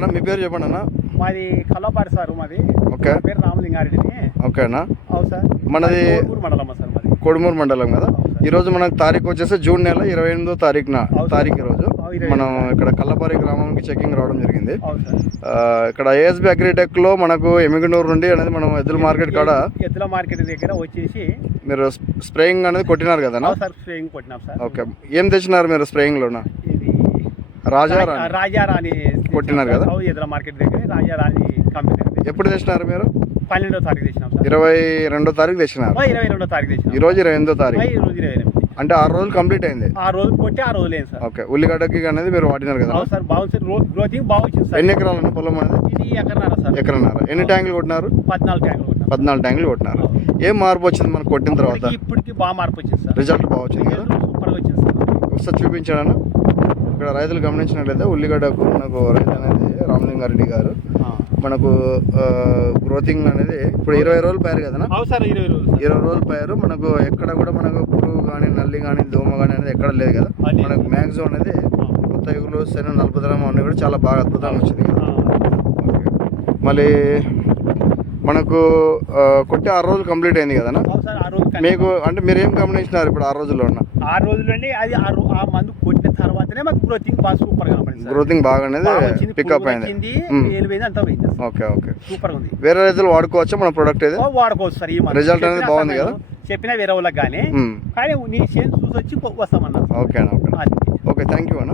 అన్న మీ పేరు చెప్పండి అన్న. మాది కల్లపాటి సార్. మాది ఓకే. పేరు రామలింగారెడ్డిని. ఓకే అన్న. అవును సార్. మనది కోడుమూరు మండలం సార్. మాది కోడుమూరు మండలం కదా. ఈరోజు మనకు తారీఖు వచ్చేసి జూన్ నెల 28వ తారీఖు రోజు మనం ఇక్కడ కల్లపారి గ్రామానికి చెకింగ్ రావడం జరిగింది. ఇక్కడ ఏఎస్బి అగ్రిటెక్లో మనకు ఎమ్మిగనూరు నుండి అనేది మనం ఎద్దుల మార్కెట్ కాడ ఎద్దుల మార్కెట్ దగ్గర వచ్చేసి మీరు స్ప్రేయింగ్ అనేది కొట్టినారు కదా సార్. స్ప్రేయింగ్ కొట్టినాం సార్. ఓకే. ఏం తెచ్చినారు మీరు స్ప్రేయింగ్లోనా? రాజారాణి కొట్టినారు కదా ఎద్దుల మార్కెట్ దగ్గర రాజారాణి కంపెనీ. ఎప్పుడు తెచ్చినారు మీరు? 12వ తారీఖు తెచ్చినాం సార్. 22వ తారీఖు తెచ్చినారు. 22వ తారీఖు తెచ్చినాం. ఈరోజు 28వ తారీఖు. ఈ రోజు 28. అంటే 6 రోజులు కంప్లీట్ అయింది. 6 రోజులు కొట్టి 6 రోజులు అయింది సార్. ఓకే. ఉల్లిగడ్డకి అనేది మీరు వాడినారు కదా సార్. బాగుంది సార్. గ్రోతింగ్ బాగా వచ్చింది సార్. ఎన్ని ఎకరాలు పొలం అనేది? ఇది ఎకరన్నర సార్. ఎకరన్నర. ఎన్ని ట్యాంకులు కొట్టినారు? 14 ట్యాంకులు కొట్టినాం. 14 ట్యాంకులు కొట్టినారు. ఏం మార్పు వచ్చింది మనకు కొట్టిన తర్వాత? ఇప్పటికి బాగా మార్పు వచ్చింది సార్. రిజల్ట్ బాగా వచ్చింది కదా. సూపర్గా వచ్చింది సార్. ఒకసారి చూపించాను. ఇక్కడ రైతులు గమనించినట్లయితే ఉల్లిగడ్డకు మనకు రైతు అనేది రామలింగారెడ్డి గారు మనకు గ్రోతింగ్ అనేది ఇప్పుడు 20 రోజులు పైరు కదా. సార్ 20 రోజులు పైరు మనకు ఎక్కడ కూడా మనకు పురుగు కానీ నల్లి కానీ దోమ కానీ అనేది ఎక్కడ లేదు కదా. మనకు మ్యాక్సిమం అనేది కొత్త యుగులు శని నలుపుదనం అన్నీ కూడా చాలా బాగా అద్భుతంగా వచ్చింది కదా. ఓకే. మళ్ళీ మనకు కొట్టి 6 రోజులు కంప్లీట్ అయింది కదా. మీకు అంటే మీరు ఏం గమనించినారు ఇప్పుడు 6 రోజుల్లో ఉన్న? 6 రోజుల్లోనే అది ఆ మందు కొట్టిన తర్వాతనే మాకు గ్రోతింగ్ బాగా సూపర్ గా కనపడింది. గ్రోతింగ్ బాగా అనేది పికప్ అయింది. ఓకే. ఓకే. సూపర్ ఉంది. వేరే రైతులు వాడుకోవచ్చా మన ప్రొడక్ట్? ఇది వాడుకోవచ్చు సార్. ఈ రిజల్ట్ అనేది బాగుంది కదా. చెప్పినా వేరే వాళ్ళకి కానీ నీ చేను చూసి వచ్చి వస్తామన్నా. ఓకే. ఓకే. థ్యాంక్ యూ అన్న.